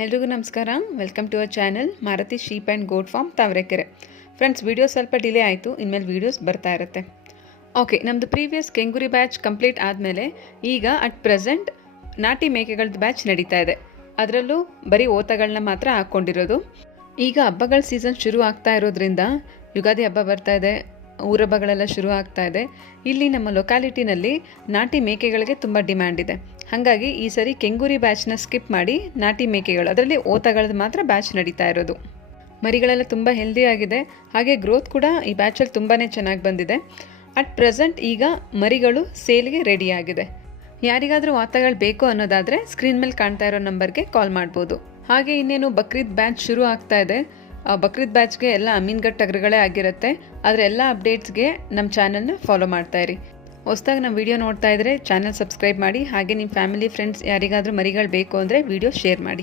ಎಲ್ರಿಗೂ ನಮಸ್ಕಾರ. Welcome to our channel Maruti sheep and goat farm Thavarekere. Friends, video ಸ್ವಲ್ಪ delay ಆಯಿತು, ಇನ್ಮೇಲೆ ವೀಡಿಯೋಸ್ ಬರ್ತಾ ಇರುತ್ತೆ. ಓಕೆ, ನಮ್ಮದು ಪ್ರೀವಿಯಸ್ ಕೆಂಗುರಿ ಬ್ಯಾಚ್ ಕಂಪ್ಲೀಟ್ ಆದಮೇಲೆ ಈಗ ಅಟ್ ಪ್ರೆಸೆಂಟ್ ನಾಟಿ ಮೇಕೆಗಳದ್ದು ಬ್ಯಾಚ್ ನಡೀತಾ ಇದೆ. ಅದರಲ್ಲೂ ಬರೀ ಓತಗಳನ್ನ ಮಾತ್ರ ಹಾಕ್ಕೊಂಡಿರೋದು. ಈಗ ಹಬ್ಬಗಳ ಸೀಸನ್ ಶುರು ಆಗ್ತಾ ಇರೋದ್ರಿಂದ ಯುಗಾದಿ ಹಬ್ಬ ಬರ್ತಾ ಇದೆ, ಊರಹಬ್ಬಗಳೆಲ್ಲ ಶುರು ಆಗ್ತಾ ಇದೆ. ಇಲ್ಲಿ ನಮ್ಮ ಲೊಕ್ಯಾಲಿಟಿನಲ್ಲಿ ನಾಟಿ ಮೇಕೆಗಳಿಗೆ ತುಂಬ ಡಿಮ್ಯಾಂಡ್ ಇದೆ. ಹಾಗಾಗಿ ಈ ಸರಿ ಕೆಂಗುರಿ ಬ್ಯಾಚ್ನ ಸ್ಕಿಪ್ ಮಾಡಿ ನಾಟಿ ಮೇಕೆಗಳು, ಅದರಲ್ಲಿ ಓತಗಳದ್ದು ಮಾತ್ರ ಬ್ಯಾಚ್ ನಡೀತಾ ಇರೋದು. ಮರಿಗಳೆಲ್ಲ ತುಂಬ ಹೆಲ್ದಿ ಆಗಿದೆ, ಹಾಗೆ ಗ್ರೋತ್ ಕೂಡ ಈ ಬ್ಯಾಚಲ್ಲಿ ತುಂಬಾ ಚೆನ್ನಾಗಿ ಬಂದಿದೆ. ಅಟ್ ಪ್ರೆಸೆಂಟ್ ಈಗ ಮರಿಗಳು ಸೇಲ್ಗೆ ರೆಡಿ ಆಗಿದೆ. ಯಾರಿಗಾದರೂ ಓತಗಳು ಬೇಕು ಅನ್ನೋದಾದರೆ ಸ್ಕ್ರೀನ್ ಮೇಲೆ ಕಾಣ್ತಾ ಇರೋ ನಂಬರ್ಗೆ ಕಾಲ್ ಮಾಡ್ಬೋದು. ಹಾಗೆ ಇನ್ನೇನು ಬಕ್ರೀದ್ ಬ್ಯಾಚ್ ಶುರು ಆಗ್ತಾ ಇದೆ. ಬಕ್ರೀದ್ ಬ್ಯಾಚ್ಗೆ ಎಲ್ಲ ಅಮೀನ್ಗಢ ಟಗರುಗಳೇ ಆಗಿರುತ್ತೆ. ಆದರೆ ಎಲ್ಲ ಅಪ್ಡೇಟ್ಸ್ಗೆ ನಮ್ಮ ಚಾನಲ್ನ ಫಾಲೋ ಮಾಡ್ತಾ ಇರಿ. ಹೊಸದಾಗಿ ನಮ್ಮ ವಿಡಿಯೋ ನೋಡ್ತಾ ಇದ್ದರೆ ಚಾನಲ್ ಸಬ್ಸ್ಕ್ರೈಬ್ ಮಾಡಿ. ಹಾಗೆ ನಿಮ್ಮ ಫ್ಯಾಮಿಲಿ ಫ್ರೆಂಡ್ಸ್ ಯಾರಿಗಾದರೂ ಮರಿಗಳು ಬೇಕು ಅಂದರೆ ವಿಡಿಯೋ ಶೇರ್ ಮಾಡಿ.